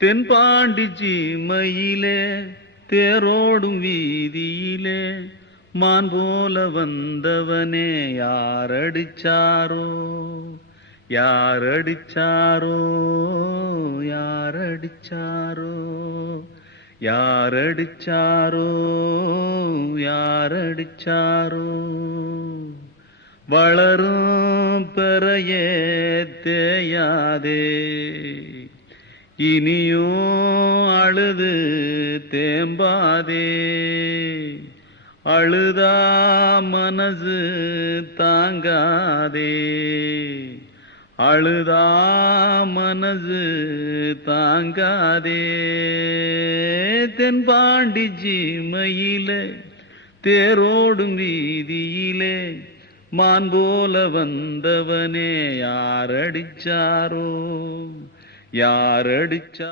தென்பாண்டி சீமையிலே தேரோடும் வீதியிலே மான் போல வந்தவனே யாரடிச்சாரோ யாரடிச்சாரோ யாரடிச்சாரோ யாரடிச்சாரோ யாரடிச்சாரோ வளரும் பெறையே தேயாதே இனியும் அழுது தேம்பாதே அழுதா மனசு தாங்காதே அழுதா மனசு தாங்காதே தென்பாண்டி சீமையிலே தேரோடும் வீதியிலே மான் போல வந்தவனே யாரடிச்சாரோ யாரடிச்சா